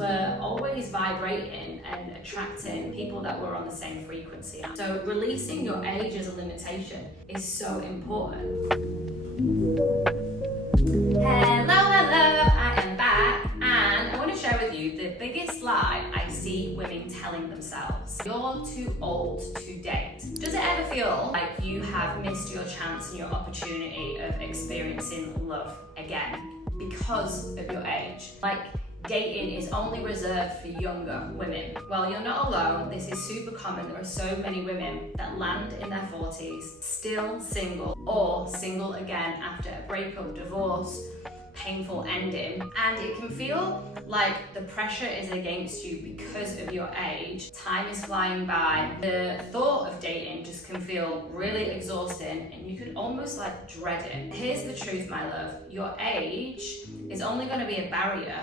we're always vibrating and attracting people that we're on the same frequency. So releasing your age as a limitation is so important. Hello, I am back, and I want to share with you the biggest lie I see women telling themselves. You're too old to date. Does it ever feel like you have missed your chance and your opportunity of experiencing love again because of your age? Like, dating is only reserved for younger women. Well, you're not alone. This is super common. There are so many women that land in their 40s, still single, or single again after a breakup, divorce, painful ending. And it can feel like the pressure is against you because of your age. Time is flying by. The thought of dating just can feel really exhausting, and you can almost like dread it. Here's the truth, my love. Your age is only going to be a barrier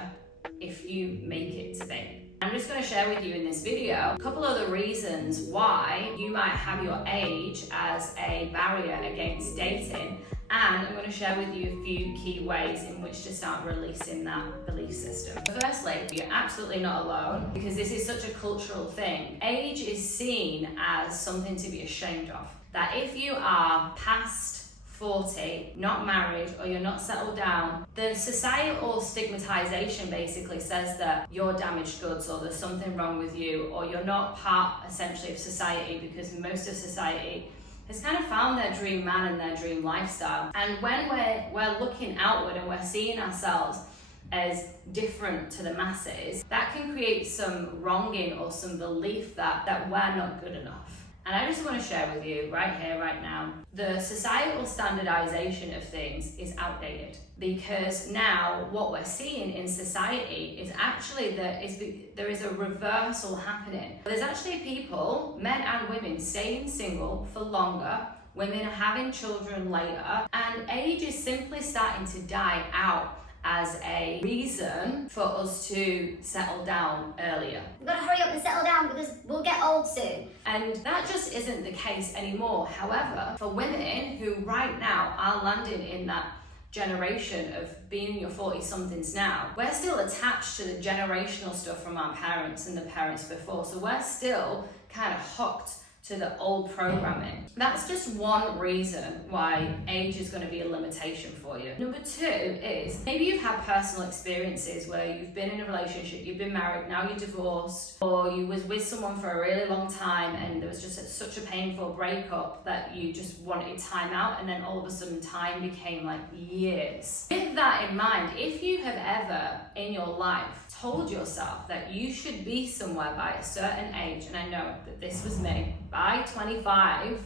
if you make it to be. I'm just going to share with you in this video a couple of the reasons why you might have your age as a barrier against dating, and I'm going to share with you a few key ways in which to start releasing that belief system. Firstly, you're absolutely not alone, because this is such a cultural thing. Age is seen as something to be ashamed of. That if you are past 40, not married, or you're not settled down, the societal stigmatization basically says that you're damaged goods, or there's something wrong with you, or you're not part essentially of society, because most of society has kind of found their dream man and their dream lifestyle. And when we're looking outward and we're seeing ourselves as different to the masses, that can create some wronging or some belief that we're not good enough. And I just want to share with you right here, right now, the societal standardization of things is outdated, because now what we're seeing in society is actually that there is a reversal happening. There's actually people, men and women, staying single for longer, women are having children later, and age is simply starting to die out as a reason for us to settle down earlier. We've got to hurry up and settle down because we'll get old soon. And that just isn't the case anymore. However, for women who right now are landing in that generation of being in your 40-somethings now, we're still attached to the generational stuff from our parents and the parents before. So we're still kind of hooked to the old programming. That's just one reason why age is going to be a limitation for you. Number two is maybe you've had personal experiences where you've been in a relationship, you've been married, now you're divorced, or you was with someone for a really long time and there was just such a painful breakup that you just wanted time out, and then all of a sudden time became like years. With that in mind, if you have ever in your life told yourself that you should be somewhere by a certain age, and I know that this was me, by 25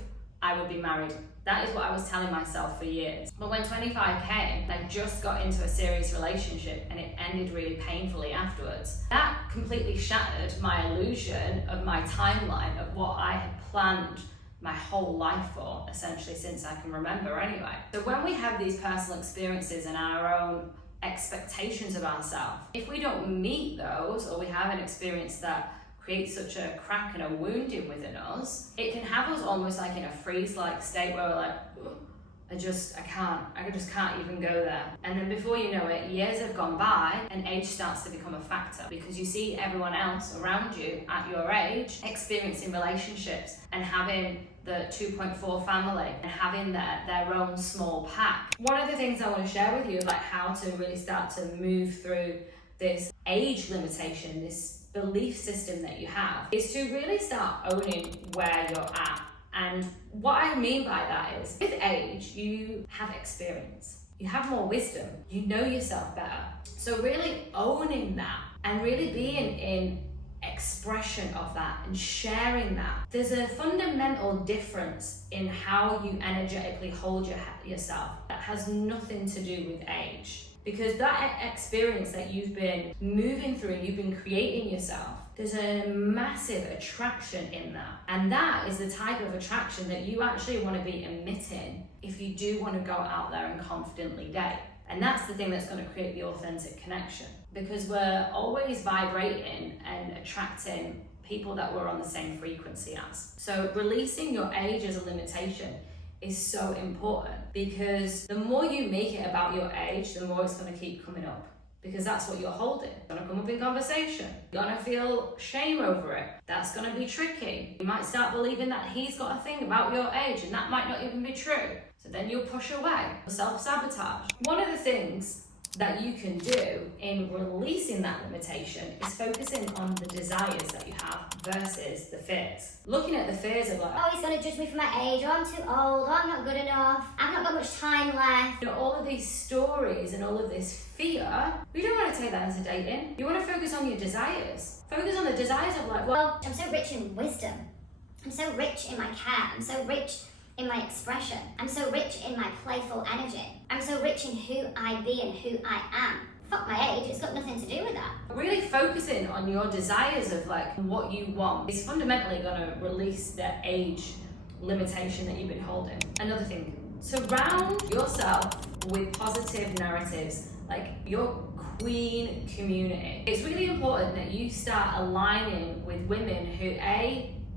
I would be married. That is what I was telling myself for years. But when 25 came, I just got into a serious relationship and it ended really painfully afterwards. That completely shattered my illusion of my timeline of what I had planned my whole life for, essentially, since I can remember anyway. So when we have these personal experiences and our own expectations of ourselves, if we don't meet those, or we have an experience that creates such a crack and a wounding within us, it can have us almost like in a freeze-like state where we're like, I just can't even go there. And then before you know it, years have gone by and age starts to become a factor, because you see everyone else around you at your age experiencing relationships and having the 2.4 family and having their own small pack. One of the things I want to share with you about how to really start to move through this age limitation, this belief system that you have, is to really start owning where you're at. And what I mean by that is, with age, you have experience, you have more wisdom, you know yourself better. So really owning that and really being in expression of that and sharing that. There's a fundamental difference in how you energetically hold yourself that has nothing to do with age. Because that experience that you've been moving through and you've been creating yourself, there's a massive attraction in that. And that is the type of attraction that you actually want to be emitting if you do want to go out there and confidently date. And that's the thing that's going to create the authentic connection. Because we're always vibrating and attracting people that we're on the same frequency as. So releasing your age as a limitation is so important, because the more you make it about your age, the more it's going to keep coming up. because that's what you're holding. It's gonna come up in conversation. You're gonna feel shame over it. That's gonna be tricky. You might start believing that he's got a thing about your age and that might not even be true. So then you'll push away, self-sabotage. One of the things that you can do in releasing that limitation is focusing on the desires that you have versus the fears. Looking at the fears of like, oh, he's gonna judge me for my age, or I'm too old, or I'm not good enough, I've not got much time left. you know, all of these stories and all of this fear, we don't want to take that into dating. You want to focus on your desires. Focus on the desires of like, well, I'm so rich in wisdom. I'm so rich in my care. I'm so rich in my expression. I'm so rich in my playful energy. I'm so rich in who I be and who I am. Fuck my age, it's got nothing to do with that. really focusing on your desires of like what you want is fundamentally going to release the age limitation that you've been holding. Another thing, surround yourself with positive narratives, like your queen community. It's really important that you start aligning with women who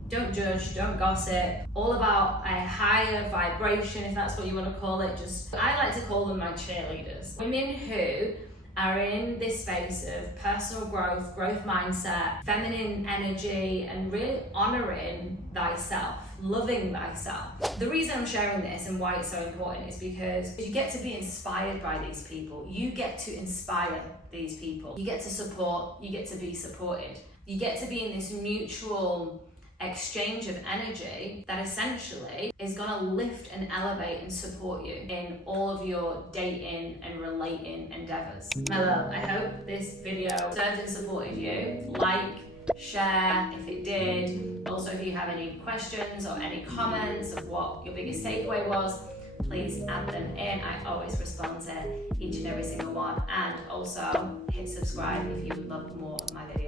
don't judge, don't gossip, all about a higher vibration, if that's what you want to call it. I like to call them my cheerleaders. Women who are in this space of personal growth mindset, feminine energy, and really honoring thyself, loving thyself. The reason I'm sharing this and why it's so important is because you get to be inspired by these people. You get to inspire these people. You get to support, you get to be supported. You get to be in this mutual exchange of energy that essentially is going to lift and elevate and support you in all of your dating and relating endeavors. My love, I hope this video served and supported you. Like, share if it did. Also, if you have any questions or any comments of what your biggest takeaway was, please add them in. I always respond to each and every single one. And also hit subscribe if you would love more of my videos.